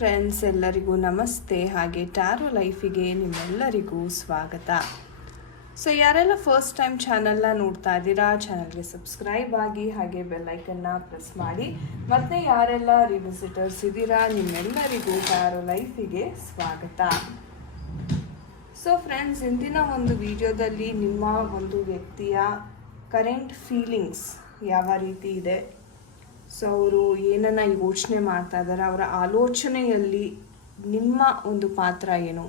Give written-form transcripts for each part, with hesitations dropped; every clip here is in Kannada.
ಫ್ರೆಂಡ್ಸ್, ಎಲ್ಲರಿಗೂ ನಮಸ್ತೆ. ಹಾಗೆ ಟ್ಯಾರೋ ಲೈಫಿಗೆ ನಿಮ್ಮೆಲ್ಲರಿಗೂ ಸ್ವಾಗತ. ಸೊ ಯಾರೆಲ್ಲ ಫಸ್ಟ್ ಟೈಮ್ ಚಾನಲ್ನ ನೋಡ್ತಾ ಇದ್ದೀರಾ, ಚಾನಲ್ಗೆ ಸಬ್ಸ್ಕ್ರೈಬ್ ಆಗಿ ಹಾಗೆ ಬೆಲ್ಲೈಕನ್ನ ಪ್ರೆಸ್ ಮಾಡಿ. ಮತ್ತು ಯಾರೆಲ್ಲ ರಿವಿಸಿಟರ್ಸ್ ಇದ್ದೀರಾ, ನಿಮ್ಮೆಲ್ಲರಿಗೂ ಟ್ಯಾರೋ ಲೈಫಿಗೆ ಸ್ವಾಗತ. ಸೊ ಫ್ರೆಂಡ್ಸ್, ಇಂದಿನ ಒಂದು ವಿಡಿಯೋದಲ್ಲಿ ನಿಮ್ಮ ಒಂದು ವ್ಯಕ್ತಿಯ ಕರೆಂಟ್ ಫೀಲಿಂಗ್ಸ್ ಯಾವ ರೀತಿ ಇದೆ, ಸೊ ಅವರು ಏನನ್ನ ಯೋಚನೆ ಮಾಡ್ತಾ ಇದ್ದಾರೆ, ಅವರ ಆಲೋಚನೆಯಲ್ಲಿ ನಿಮ್ಮ ಒಂದು ಪಾತ್ರ ಏನು,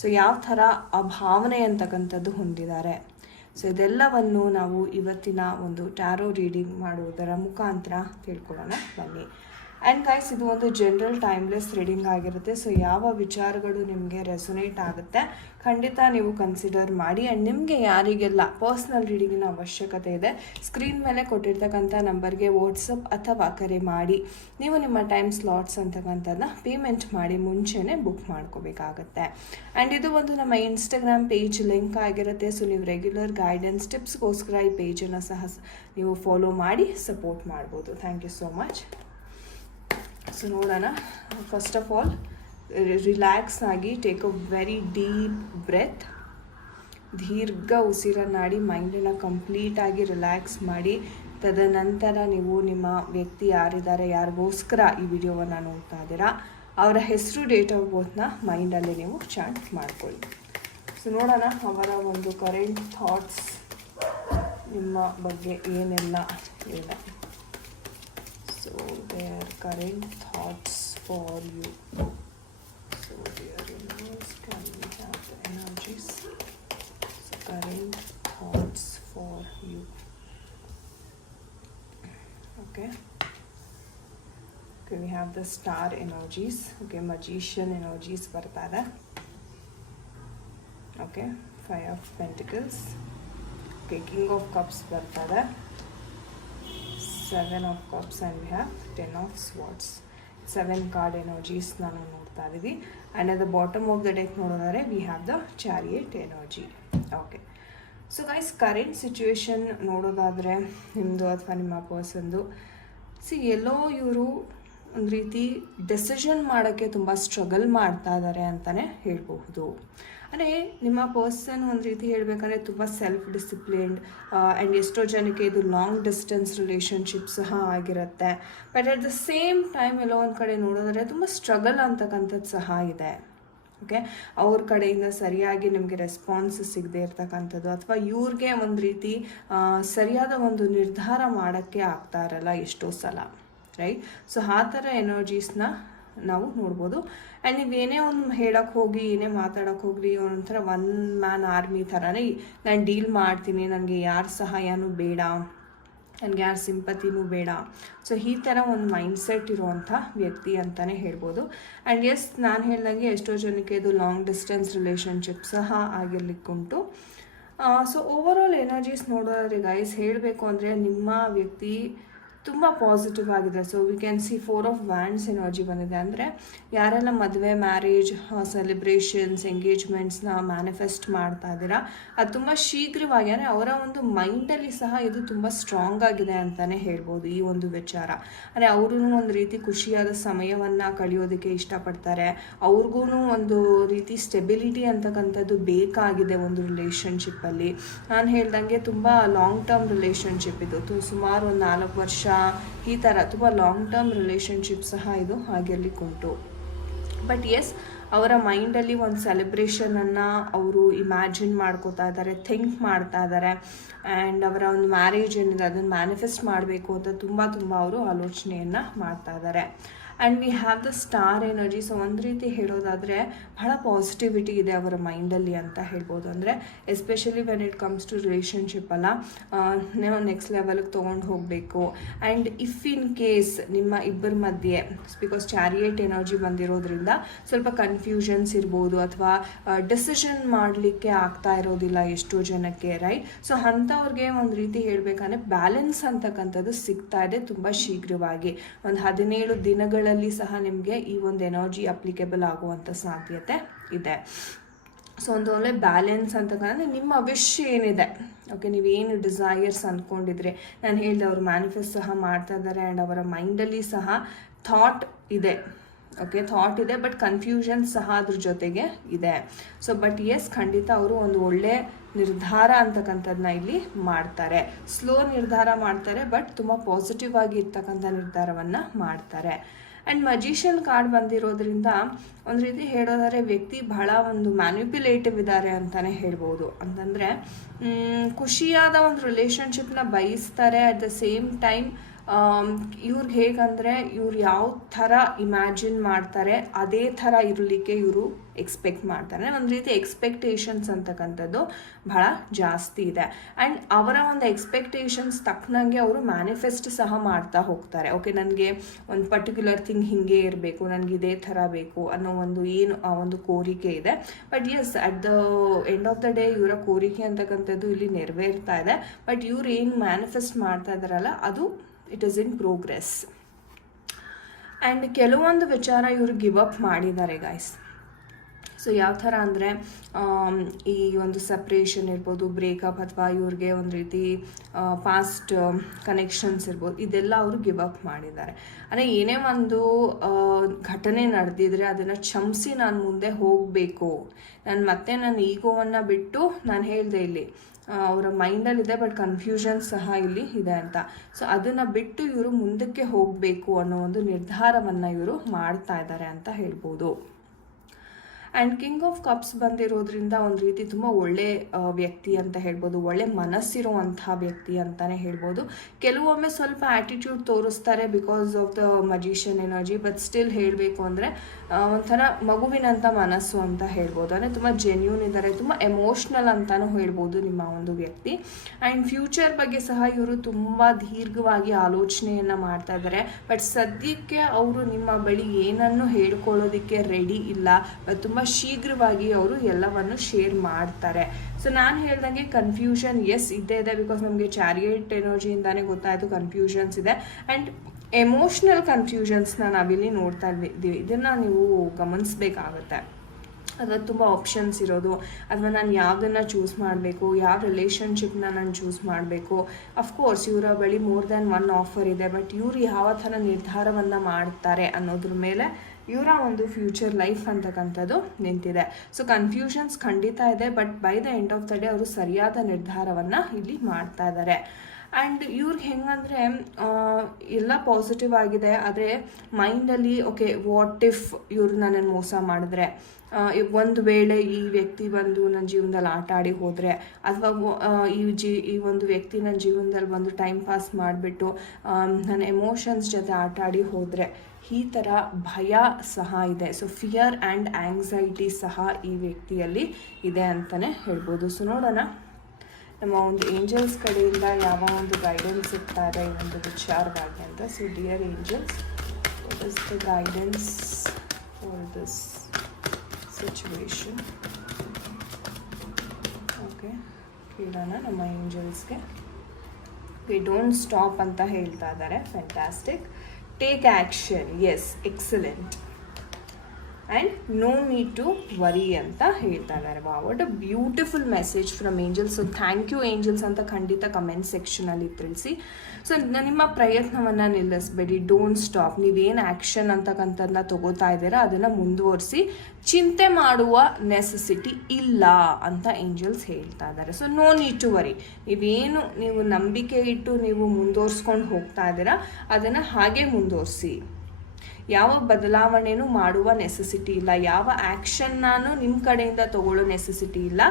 ಸೊ ಯಾವ ಥರ ಆ ಭಾವನೆ ಅಂತಕ್ಕಂಥದ್ದು ಹೊಂದಿದ್ದಾರೆ. ಸೊ ಇದೆಲ್ಲವನ್ನು ನಾವು ಇವತ್ತಿನ ಒಂದು ಟ್ಯಾರೋ ರೀಡಿಂಗ್ ಮಾಡುವುದರ ಮುಖಾಂತರ ತಿಳ್ಕೊಳ್ಳೋಣ ಬನ್ನಿ. ಆ್ಯಂಡ್ ಗೈಸ್, ಇದು ಒಂದು ಜನರಲ್ ಟೈಮ್ಲೆಸ್ ರೀಡಿಂಗ್ ಆಗಿರುತ್ತೆ. ಸೊ ಯಾವ ವಿಚಾರಗಳು ನಿಮಗೆ ರೆಸೊನೇಟ್ ಆಗುತ್ತೆ ಖಂಡಿತ ನೀವು ಕನ್ಸಿಡರ್ ಮಾಡಿ. ಆ್ಯಂಡ್ ನಿಮಗೆ ಯಾರಿಗೆಲ್ಲ ಪರ್ಸ್ನಲ್ ರೀಡಿಂಗಿನ ಅವಶ್ಯಕತೆ ಇದೆ, ಸ್ಕ್ರೀನ್ ಮೇಲೆ ಕೊಟ್ಟಿರ್ತಕ್ಕಂಥ ನಂಬರ್ಗೆ ವಾಟ್ಸಪ್ ಅಥವಾ ಕರೆ ಮಾಡಿ ನೀವು ನಿಮ್ಮ ಟೈಮ್ ಸ್ಲಾಟ್ಸ್ ಅಂತಕ್ಕಂಥದ್ದನ್ನ ಪೇಮೆಂಟ್ ಮಾಡಿ ಮುಂಚೆನೇ ಬುಕ್ ಮಾಡ್ಕೋಬೇಕಾಗತ್ತೆ. ಆ್ಯಂಡ್ ಇದು ಒಂದು ನಮ್ಮ ಇನ್ಸ್ಟಾಗ್ರಾಮ್ ಪೇಜ್ ಲಿಂಕ್ ಆಗಿರುತ್ತೆ. ಸೊ ನೀವು ರೆಗ್ಯುಲರ್ ಗೈಡೆನ್ಸ್ ಟಿಪ್ಸ್ಗೋಸ್ಕರ ಈ ಪೇಜನ್ನು ಸಹ ನೀವು ಫಾಲೋ ಮಾಡಿ ಸಪೋರ್ಟ್ ಮಾಡ್ಬೋದು. Thank you so much. So ನೋಡೋಣ. ಫಸ್ಟ್ ಆಫ್ ಆಲ್ ರಿಲ್ಯಾಕ್ಸ್ ಆಗಿ take a very deep breath. ದೀರ್ಘ ಉಸಿರನ್ನಾಡಿ ಮೈಂಡನ್ನು ಕಂಪ್ಲೀಟಾಗಿ ರಿಲ್ಯಾಕ್ಸ್ ಮಾಡಿ. ತದನಂತರ ನೀವು ನಿಮ್ಮ ವ್ಯಕ್ತಿ ಯಾರಿದ್ದಾರೆ, ಯಾರಿಗೋಸ್ಕರ ಈ ವಿಡಿಯೋವನ್ನು ನೋಡ್ತಾ ಇದ್ದೀರಾ, ಅವರ ಹೆಸರು, ಡೇಟ್ ಆಫ್ ಬರ್ತ್ನ ಮೈಂಡಲ್ಲಿ ನೀವು ಚಾಂಟ್ ಮಾಡ್ಕೊಳ್ಳಿ. ಸೊ ನೋಡೋಣ ಅವರ ಒಂದು ಕರೆಂಟ್ ಥಾಟ್ಸ್ ನಿಮ್ಮ ಬಗ್ಗೆ ಏನೆಲ್ಲ ಇದೆ. So their current thoughts for you. So dear universe, can we have the energies? So current thoughts for you. Okay. Okay, we have the star energies. Okay, magician energies bartada. Okay, 5 of pentacles. Okay, king of cups bartada. 7 of cups and we have 10 of swords. 7 card energies ನಾನು ನೋಡ್ತಾ ಇದ್ದೀವಿ. And at the bottom of the deck ನೋಡೋದಾದ್ರೆ we have the chariot energy. Okay, so guys, current situation ನೋಡೋದಾದರೆ ನಿಮ್ಮದು ಅಥವಾ ನಿಮ್ಮ ಪರ್ಸನ್ದು, ಎಲ್ಲೋ ಇವರು ಒಂದು ರೀತಿ ಡೆಸಿಷನ್ ಮಾಡೋಕ್ಕೆ ತುಂಬ ಸ್ಟ್ರಗಲ್ ಮಾಡ್ತಾ ಇದ್ದಾರೆ ಅಂತಲೇ ಹೇಳ್ಬಹುದು. ಅಂದರೆ ನಿಮ್ಮ ಪರ್ಸನ್ ಒಂದು ರೀತಿ ಹೇಳಬೇಕಂದ್ರೆ ತುಂಬ ಸೆಲ್ಫ್ ಡಿಸಿಪ್ಲಿನ್ಡ್ ಆ್ಯಂಡ್ ಎಷ್ಟೋ ಜನಕ್ಕೆ ಇದು ಲಾಂಗ್ ಡಿಸ್ಟೆನ್ಸ್ ರಿಲೇಷನ್ಶಿಪ್ ಸಹ ಆಗಿರುತ್ತೆ. But at the same time ಎಲ್ಲೋ ಒಂದು ಕಡೆ ನೋಡೋದಾದ್ರೆ ತುಂಬ ಸ್ಟ್ರಗಲ್ ಅಂತಕ್ಕಂಥದ್ದು ಸಹ ಇದೆ. ಓಕೆ, ಅವ್ರ ಕಡೆಯಿಂದ ಸರಿಯಾಗಿ ನಿಮಗೆ ರೆಸ್ಪಾನ್ಸ್ ಸಿಗದೆ ಇರ್ತಕ್ಕಂಥದ್ದು, ಅಥವಾ ಇವ್ರಿಗೆ ಒಂದು ರೀತಿ ಸರಿಯಾದ ಒಂದು ನಿರ್ಧಾರ ಮಾಡೋಕ್ಕೆ ಆಗ್ತಾ ಇರಲ್ಲ ಎಷ್ಟೋ ಸಲ, ರೈಟ್? ಸೊ ಆ ಥರ ಎನರ್ಜೀಸ್ನ ನಾವು ನೋಡ್ಬೋದು. ಆ್ಯಂಡ್ ನೀವೇನೇ ಒಂದು ಹೇಳಕ್ಕೆ ಹೋಗಿ, ಏನೇ ಮಾತಾಡೋಕ್ಕೆ ಹೋಗ್ರಿ, ಒಂಥರ ಒನ್ ಮ್ಯಾನ್ ಆರ್ಮಿ ಥರನೇ ನಾನು ಡೀಲ್ ಮಾಡ್ತೀನಿ, ನನಗೆ ಯಾರ ಸಹಾಯನೂ ಬೇಡ, ನನಗೆ ಯಾರ ಸಿಂಪತಿನೂ ಬೇಡ. ಸೊ ಈ ಥರ ಒಂದು ಮೈಂಡ್ಸೆಟ್ ಇರುವಂಥ ವ್ಯಕ್ತಿ ಅಂತಲೇ ಹೇಳ್ಬೋದು. ಆ್ಯಂಡ್ ಎಸ್, ನಾನು ಹೇಳ್ದಂಗೆ ಎಷ್ಟೋ ಜನಕ್ಕೆ ಇದು ಲಾಂಗ್ ಡಿಸ್ಟೆನ್ಸ್ ರಿಲೇಷನ್ಶಿಪ್ ಸಹ ಆಗಿರ್ಲಿಕ್ಕುಂಟು. ಸೊ ಓವರಾಲ್ ಎನರ್ಜೀಸ್ ನೋಡೋದ್ರೆ ಗೈಸ್, ಹೇಳಬೇಕು ಅಂದರೆ ನಿಮ್ಮ ವ್ಯಕ್ತಿ ತುಂಬ ಪಾಸಿಟಿವ್ ಆಗಿದೆ. So we can see 4 of wands energy ಬಂದಿದೆ. ಅಂದರೆ ಯಾರೆಲ್ಲ ಮದುವೆ, ಮ್ಯಾರೇಜ್, ಸೆಲೆಬ್ರೇಷನ್ಸ್, ಎಂಗೇಜ್ಮೆಂಟ್ಸ್ನ ಮ್ಯಾನಿಫೆಸ್ಟ್ ಮಾಡ್ತಾ ಇದ್ದೀರಾ, ಅದು ತುಂಬ ಶೀಘ್ರವಾಗಿ, ಅಂದರೆ ಅವರ ಒಂದು ಮೈಂಡಲ್ಲಿ ಸಹ ಇದು ತುಂಬ ಸ್ಟ್ರಾಂಗ್ ಆಗಿದೆ ಅಂತಲೇ ಹೇಳ್ಬೋದು. ಈ ಒಂದು ವಿಚಾರ ಅಂದರೆ ಅವರು ಒಂದು ರೀತಿ ಖುಷಿಯಾದ ಸಮಯವನ್ನು ಕಳೆಯೋದಕ್ಕೆ ಇಷ್ಟಪಡ್ತಾರೆ. ಅವ್ರಿಗೂ ಒಂದು ರೀತಿ ಸ್ಟೆಬಿಲಿಟಿ ಅಂತಕ್ಕಂಥದ್ದು ಬೇಕಾಗಿದೆ ಒಂದು ರಿಲೇಷನ್ಶಿಪ್ಪಲ್ಲಿ. ನಾನು ಹೇಳ್ದಂಗೆ ತುಂಬ ಲಾಂಗ್ ಟರ್ಮ್ ರಿಲೇಷನ್ಶಿಪ್ ಇದು, ಸುಮಾರು ಒಂದು 4 ವರ್ಷ ಈ ಥರ ತುಂಬ ಲಾಂಗ್ ಟರ್ಮ್ ರಿಲೇಷನ್ಶಿಪ್ ಸಹ ಇದು ಆಗಿರ್ಲಿಕ್ಕುಂಟು. ಬಟ್ ಎಸ್, ಅವರ ಮೈಂಡಲ್ಲಿ ಒಂದು ಸೆಲೆಬ್ರೇಷನನ್ನು ಅವರು ಇಮ್ಯಾಜಿನ್ ಮಾಡ್ಕೋತಾ ಇದ್ದಾರೆ, ಥಿಂಕ್ ಮಾಡ್ತಾ ಇದ್ದಾರೆ. ಆ್ಯಂಡ್ ಅವರ ಒಂದು ಮ್ಯಾರೇಜ್ ಏನಿದೆ ಅದನ್ನು ಮ್ಯಾನಿಫೆಸ್ಟ್ ಮಾಡಬೇಕು ಅಂತ ತುಂಬ ಅವರು ಆಲೋಚನೆಯನ್ನು ಮಾಡ್ತಾ ಇದ್ದಾರೆ. And we have the star energy. So ಒಂದು ರೀತಿ ಹೇಳೋದಾದರೆ ಬಹಳ ಪಾಸಿಟಿವಿಟಿ ಇದೆ ಅವರ ಮೈಂಡಲ್ಲಿ ಅಂತ ಹೇಳ್ಬೋದು. ಅಂದರೆ especially when it comes to relationship ಅಲ್ಲ, ನೀವು ನೆಕ್ಸ್ಟ್ ಲೆವೆಲ್ಗೆ ತೊಗೊಂಡು ಹೋಗಬೇಕು. ಆ್ಯಂಡ್ ಇಫ್ ಇನ್ ಕೇಸ್ ನಿಮ್ಮ ಇಬ್ಬರ ಮಧ್ಯೆ, ಬಿಕಾಸ್ ಚಾರಿಯೇಟ್ ಎನರ್ಜಿ ಬಂದಿರೋದ್ರಿಂದ ಸ್ವಲ್ಪ ಕನ್ಫ್ಯೂಷನ್ಸ್ ಇರ್ಬೋದು, ಅಥವಾ ಡಿಸಿಷನ್ ಮಾಡಲಿಕ್ಕೆ ಆಗ್ತಾ ಇರೋದಿಲ್ಲ ಎಷ್ಟೋ ಜನಕ್ಕೆ, ರೈಟ್? ಸೊ ಅಂಥವ್ರಿಗೆ ಒಂದು ರೀತಿ ಹೇಳಬೇಕಂದ್ರೆ ಬ್ಯಾಲೆನ್ಸ್ ಅಂತಕ್ಕಂಥದ್ದು ಸಿಗ್ತಾ ಇದೆ ತುಂಬ ಶೀಘ್ರವಾಗಿ. ಒಂದು 17 ದಿನಗಳ ಸಹ ನಿಮಗೆ ಈ ಒಂದು ಎನರ್ಜಿ ಅಪ್ಲಿಕೇಬಲ್ ಆಗುವಂಥ ಸಾಧ್ಯತೆ ಇದೆ. ಸೊ ಒಂದು ಒಳ್ಳೆ ಬ್ಯಾಲೆನ್ಸ್ ಅಂತಕ್ಕಂದ್ರೆ ನಿಮ್ಮ ವಿಶ್ ಏನಿದೆ, ಓಕೆ, ನೀವೇನು ಡಿಸೈರ್ಸ್ ಅಂದ್ಕೊಂಡಿದ್ರೆ, ನಾನು ಹೇಳಿದೆ ಅವರು ಮ್ಯಾನಿಫೆಸ್ಟ್ ಸಹ ಮಾಡ್ತಾ ಇದ್ದಾರೆ. ಆ್ಯಂಡ್ ಅವರ ಮೈಂಡಲ್ಲಿ ಸಹ ಥಾಟ್ ಇದೆ, ಓಕೆ, ಥಾಟ್ ಇದೆ, ಬಟ್ ಕನ್ಫ್ಯೂಷನ್ ಸಹ ಅದ್ರ ಜೊತೆಗೆ ಇದೆ. ಸೊ ಬಟ್ ಎಸ್, ಖಂಡಿತ ಅವರು ಒಂದು ಒಳ್ಳೆ ನಿರ್ಧಾರ ಅಂತಕ್ಕಂಥದ್ದನ್ನ ಇಲ್ಲಿ ಮಾಡ್ತಾರೆ. ಸ್ಲೋ ನಿರ್ಧಾರ ಮಾಡ್ತಾರೆ, ಬಟ್ ತುಂಬ ಪಾಸಿಟಿವ್ ಆಗಿ ಇರ್ತಕ್ಕಂಥ ನಿರ್ಧಾರವನ್ನು ಮಾಡ್ತಾರೆ. ಆ್ಯಂಡ್ ಮಜಿಷಿಯನ್ ಕಾರ್ಡ್ ಬಂದಿರೋದ್ರಿಂದ ಒಂದು ರೀತಿ ಹೇಳೋದಾದ್ರೆ ವ್ಯಕ್ತಿ ಬಹಳ ಒಂದು ಮ್ಯಾನಿಪ್ಯುಲೇಟಿವ್ ಇದ್ದಾರೆ ಅಂತಲೇ ಹೇಳ್ಬೋದು. ಅಂತಂದರೆ ಖುಷಿಯಾದ ಒಂದು ರಿಲೇಷನ್ಶಿಪ್ನ ಬಯಸ್ತಾರೆ. ಅಟ್ ದ ಸೇಮ್ ಟೈಮ್ ಇವ್ರಿಗೆ ಹೇಗಂದರೆ ಇವ್ರು ಯಾವ ಥರ ಇಮ್ಯಾಜಿನ್ ಮಾಡ್ತಾರೆ ಅದೇ ಥರ ಇರಲಿಕ್ಕೆ ಇವರು ಎಕ್ಸ್ಪೆಕ್ಟ್ ಮಾಡ್ತಾರೆ. ಒಂದು ರೀತಿ ಎಕ್ಸ್ಪೆಕ್ಟೇಷನ್ಸ್ ಅಂತಕ್ಕಂಥದ್ದು ಬಹಳ ಜಾಸ್ತಿ ಇದೆ. ಆ್ಯಂಡ್ ಅವರ ಒಂದು ಎಕ್ಸ್ಪೆಕ್ಟೇಷನ್ಸ್ ತಕ್ಕನಂಗೆ ಅವರು ಮ್ಯಾನಿಫೆಸ್ಟ್ ಸಹ ಮಾಡ್ತಾ ಹೋಗ್ತಾರೆ. ಓಕೆ, ನನಗೆ ಒಂದು ಪರ್ಟಿಕ್ಯುಲರ್ ಥಿಂಗ್ ಹಿಂಗೆ ಇರಬೇಕು, ನನಗೆ ಇದೇ ಥರ ಬೇಕು ಅನ್ನೋ ಒಂದು ಏನು ಆ ಒಂದು ಕೋರಿಕೆ ಇದೆ. But yes, at the end of the day ಇವರ ಕೋರಿಕೆ ಅಂತಕ್ಕಂಥದ್ದು ಇಲ್ಲಿ ನೆರವೇರ್ತಾ ಇದೆ. ಬಟ್ ಇವ್ರು ಏನು ಮ್ಯಾನಿಫೆಸ್ಟ್ ಮಾಡ್ತಾ ಇದ್ದಾರಲ್ಲ ಅದು it is in progress. And ಕೆಲವೊಂದು ವಿಚಾರ ಇವರು ಗಿವ್ ಅಪ್ ಮಾಡಿದ್ದಾರೆ ಗೈಸ್. ಸೊ ಯಾವ ಥರ ಅಂದರೆ ಈ ಒಂದು ಸಪ್ರೇಷನ್ ಇರ್ಬೋದು, ಬ್ರೇಕಪ್, ಅಥವಾ ಇವ್ರಿಗೆ ಒಂದು ರೀತಿ ಪಾಸ್ಟ್ ಕನೆಕ್ಷನ್ಸ್ ಇರ್ಬೋದು, ಇದೆಲ್ಲ ಅವರು ಗಿವ್ ಅಪ್ ಮಾಡಿದ್ದಾರೆ. ಅಂದರೆ ಏನೇ ಒಂದು ಘಟನೆ ನಡೆದಿದ್ರೆ ಅದನ್ನು ಕ್ಷಮಿಸಿ ನಾನು ಮುಂದೆ ಹೋಗಬೇಕು, ನಾನು ಮತ್ತೆ ನನ್ನ ಈಗೋವನ್ನು ಬಿಟ್ಟು, ನಾನು ಹೇಳಿದೆ ಇಲ್ಲಿ ಅವರ ಮೈಂಡಲ್ಲಿದೆ ಬಟ್ ಕನ್ಫ್ಯೂಷನ್ ಸಹ ಇಲ್ಲಿ ಇದೆ ಅಂತ. ಸೊ ಅದನ್ನು ಬಿಟ್ಟು ಇವರು ಮುಂದಕ್ಕೆ ಹೋಗಬೇಕು ಅನ್ನೋ ಒಂದು ನಿರ್ಧಾರವನ್ನು ಇವರು ಮಾಡ್ತಾ ಇದ್ದಾರೆ ಅಂತ ಹೇಳ್ಬೋದು. ಆ್ಯಂಡ್ ಕಿಂಗ್ ಆಫ್ ಕಪ್ಸ್ ಬಂದಿರೋದ್ರಿಂದ ಒಂದು ರೀತಿ ತುಂಬ ಒಳ್ಳೆ ವ್ಯಕ್ತಿ ಅಂತ ಹೇಳ್ಬೋದು, ಒಳ್ಳೆ ಮನಸ್ಸಿರುವಂಥ ವ್ಯಕ್ತಿ ಅಂತಲೇ ಹೇಳ್ಬೋದು. ಕೆಲವೊಮ್ಮೆ ಸ್ವಲ್ಪ ಆ್ಯಟಿಟ್ಯೂಡ್ ತೋರಿಸ್ತಾರೆ because of the magician energy, but still ಹೇಳಬೇಕು ಅಂದರೆ ಒಂಥರ ಮಗುವಿನಂಥ ಮನಸ್ಸು ಅಂತ ಹೇಳ್ಬೋದು. ಅಂದರೆ ತುಂಬ ಜೆನ್ಯೂನ್ ಇದ್ದಾರೆ, ತುಂಬ ಎಮೋಷ್ನಲ್ ಅಂತಲೂ ಹೇಳ್ಬೋದು ನಿಮ್ಮ ಒಂದು ವ್ಯಕ್ತಿ. ಆ್ಯಂಡ್ ಫ್ಯೂಚರ್ ಬಗ್ಗೆ ಸಹ ಇವರು ತುಂಬ ದೀರ್ಘವಾಗಿ ಆಲೋಚನೆಯನ್ನು ಮಾಡ್ತಾ ಇದ್ದಾರೆ. ಬಟ್ ಸದ್ಯಕ್ಕೆ ಅವರು ನಿಮ್ಮ ಬಳಿ ಏನನ್ನು ಹೇಳ್ಕೊಳ್ಳೋದಕ್ಕೆ ರೆಡಿ ಇಲ್ಲ, ಬಟ್ ತುಂಬ ಶೀಘ್ರವಾಗಿ ಅವರು ಎಲ್ಲವನ್ನು ಶೇರ್ ಮಾಡ್ತಾರೆ. ಸೊ ನಾನು ಹೇಳ್ದಂಗೆ ಕನ್ಫ್ಯೂಷನ್ ಎಸ್ ಇದ್ದೇ ಇದೆ, ಬಿಕಾಸ್ ನಮಗೆ ಚಾರಿಯೇಟ್ ಎನರ್ಜಿಯಿಂದಾನೇ ಗೊತ್ತಾಯಿತು ಕನ್ಫ್ಯೂಷನ್ಸ್ ಇದೆ. ಆ್ಯಂಡ್ ಎಮೋಷ್ನಲ್ ಕನ್ಫ್ಯೂಷನ್ಸ್ನ ನಾವಿಲ್ಲಿ ನೋಡ್ತಾ ಇದ್ದೀವಿ. ಇದನ್ನು ನೀವು ಗಮನಿಸಬೇಕಾಗುತ್ತೆ. ಅಥವಾ ತುಂಬ ಆಪ್ಷನ್ಸ್ ಇರೋದು, ಅಥವಾ ನಾನು ಯಾವುದನ್ನು ಚೂಸ್ ಮಾಡಬೇಕು, ಯಾವ ರಿಲೇಷನ್ಶಿಪ್ನ ನಾನು ಚೂಸ್ ಮಾಡಬೇಕು. ಅಫ್ಕೋರ್ಸ್ ಇವರ ಬಳಿ ಮೋರ್ ದ್ಯಾನ್ ಒನ್ ಆಫರ್ ಇದೆ, ಬಟ್ ಇವರು ಯಾವ ಥರ ನಿರ್ಧಾರವನ್ನು ಮಾಡ್ತಾರೆ ಅನ್ನೋದ್ರ ಮೇಲೆ ಇವರ ಒಂದು ಫ್ಯೂಚರ್ ಲೈಫ್ ಅಂತಕ್ಕಂಥದ್ದು ನಿಂತಿದೆ. ಸೊ ಕನ್ಫ್ಯೂಷನ್ಸ್ ಖಂಡಿತ ಇದೆ, but by the end of the day ಅವರು ಸರಿಯಾದ ನಿರ್ಧಾರವನ್ನು ಇಲ್ಲಿ ಮಾಡ್ತಾ ಇದ್ದಾರೆ. ಆ್ಯಂಡ್ ಇವ್ರಿಗೆ ಹೆಂಗಂದರೆ ಎಲ್ಲ ಪಾಸಿಟಿವ್ ಆಗಿದೆ, ಆದರೆ ಮೈಂಡಲ್ಲಿ ಓಕೆ ವಾಟ್ ಇಫ್ ಇವ್ರು ನನ್ನನ್ನು ಮೋಸ ಮಾಡಿದ್ರೆ, ಒಂದು ವೇಳೆ ಈ ವ್ಯಕ್ತಿ ಬಂದು ನನ್ನ ಜೀವನದಲ್ಲಿ ಆಟ ಆಡಿ ಹೋದರೆ, ಅಥವಾ ಈ ಒಂದು ವ್ಯಕ್ತಿ ನನ್ನ ಜೀವನದಲ್ಲಿ ಬಂದು ಟೈಮ್ ಪಾಸ್ ಮಾಡಿಬಿಟ್ಟು ನನ್ನ ಎಮೋಷನ್ಸ್ ಜೊತೆ ಆಟ ಆಡಿ ಹೋದರೆ, ಈ ಥರ ಭಯ ಸಹ ಇದೆ. ಸೊ ಫಿಯರ್ ಆ್ಯಂಡ್ ಆ್ಯಂಗ್ಸೈಟಿ ಸಹ ಈ ವ್ಯಕ್ತಿಯಲ್ಲಿ ಇದೆ ಅಂತಲೇ ಹೇಳ್ಬೋದು. ಸೊ ನೋಡೋಣ ನಮ್ಮ ಒಂದು ಏಂಜಲ್ಸ್ ಕಡೆಯಿಂದ ಯಾವ ಒಂದು ಗೈಡೆನ್ಸ್ ಇರ್ತಾರೆ ಈ ಒಂದು ವಿಚಾರವಾಗಿ ಅಂತ. So dear angels, what is the guidance for this situation? Okay, ಕೇಳೋಣ ನಮ್ಮ ಏಂಜಲ್ಸ್ಗೆ. ಡೋಂಟ್ ಸ್ಟಾಪ್ ಅಂತ ಹೇಳ್ತಾ ಇದ್ದಾರೆ. Fantastic. Take action, yes, excellent. And no need to worry ಅಂತ ಹೇಳ್ತಾ ಇದ್ದಾರೆ. What a beautiful message from angels. So thank you angels ಅಂತ ಖಂಡಿತ ಕಮೆಂಟ್ ಸೆಕ್ಷನಲ್ಲಿ ತಿಳಿಸಿ. ಸೊ ನಿಮ್ಮ ಪ್ರಯತ್ನವನ್ನು ನಿಲ್ಲಿಸಬೇಡಿ, ಡೋಂಟ್ ಸ್ಟಾಪ್. ನೀವೇನು ಆ್ಯಕ್ಷನ್ ಅಂತಕ್ಕಂಥದ್ದನ್ನ ತಗೋತಾ ಇದ್ದೀರಾ ಅದನ್ನು ಮುಂದುವರಿಸಿ, ಚಿಂತೆ ಮಾಡುವ ನೆಸೆಸಿಟಿ ಇಲ್ಲ ಅಂತ ಏಂಜಲ್ಸ್ ಹೇಳ್ತಾ ಇದ್ದಾರೆ. So no need to worry. ನೀವು ನಂಬಿಕೆ ಇಟ್ಟು ನೀವು ಮುಂದುವರ್ಸ್ಕೊಂಡು ಹೋಗ್ತಾ ಇದ್ದೀರಾ ಅದನ್ನು ಹಾಗೆ ಮುಂದುವರಿಸಿ. ಯಾವ ಬದಲಾವಣೆನೂ ಮಾಡುವ ನೆಸೆಸಿಟಿ ಇಲ್ಲ, ಯಾವ ಆ್ಯಕ್ಷನ್ನಾನು ನಿಮ್ಮ ಕಡೆಯಿಂದ ತಗೊಳ್ಳೋ ನೆಸೆಸಿಟಿ ಇಲ್ಲ.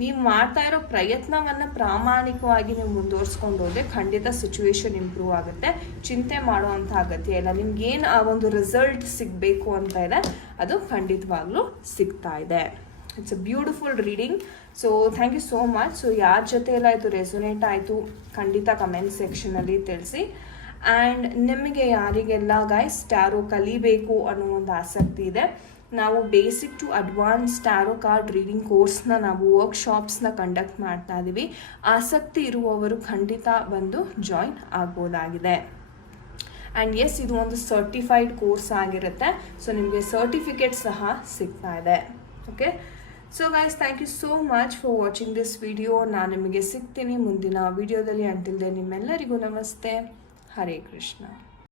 ನೀವು ಮಾಡ್ತಾ ಇರೋ ಪ್ರಯತ್ನವನ್ನು ಪ್ರಾಮಾಣಿಕವಾಗಿ ನೀವು ಮುಂದುವರ್ಸ್ಕೊಂಡು ಹೋದರೆ ಖಂಡಿತ ಸಿಚುವೇಶನ್ ಇಂಪ್ರೂವ್ ಆಗುತ್ತೆ. ಚಿಂತೆ ಮಾಡುವಂಥ ಅಗತ್ಯ ಇಲ್ಲ. ನಿಮ್ಗೇನು ಆ ಒಂದು ರಿಸಲ್ಟ್ ಸಿಗಬೇಕು ಅಂತ ಇದೆ ಅದು ಖಂಡಿತವಾಗ್ಲೂ ಸಿಗ್ತಾ ಇದೆ. It's a beautiful reading. So thank you so much. So ಯಾರ ಜೊತೆ ಎಲ್ಲ ಇದು ರೆಸೊನೇಟ್ ಆಯಿತು ಖಂಡಿತ ಕಮೆಂಟ್ ಸೆಕ್ಷನಲ್ಲಿ ತಿಳಿಸಿ. ಆ್ಯಂಡ್ ನಿಮಗೆ ಯಾರಿಗೆಲ್ಲ ಗೈಸ್ ಟ್ಯಾರೋ ಕಲಿಬೇಕು ಅನ್ನೋ ಒಂದು ಆಸಕ್ತಿ ಇದೆ, ನಾವು basic to advance tarot card reading ಕೋರ್ಸ್ನ ನಾವು ವರ್ಕ್ಶಾಪ್ಸ್ನ ಕಂಡಕ್ಟ್ ಮಾಡ್ತಾ ಇದ್ದೀವಿ. ಆಸಕ್ತಿ ಇರುವವರು ಖಂಡಿತ ಬಂದು ಜಾಯಿನ್ ಆಗ್ಬೋದಾಗಿದೆ. ಆ್ಯಂಡ್ ಎಸ್, ಇದು ಒಂದು ಸರ್ಟಿಫೈಡ್ ಕೋರ್ಸ್ ಆಗಿರುತ್ತೆ. ಸೊ ನಿಮಗೆ ಸರ್ಟಿಫಿಕೇಟ್ ಸಹ ಸಿಗ್ತಾ ಇದೆ. Okay, so guys thank you so much for watching this video. ನಾನು ನಿಮಗೆ ಸಿಗ್ತೀನಿ ಮುಂದಿನ ವಿಡಿಯೋದಲ್ಲಿ. ಅಂಟಿಲ್ ದೆನ್ ನಿಮ್ಮೆಲ್ಲರಿಗೂ ನಮಸ್ತೆ. ಹರೇ ಕೃಷ್ಣ.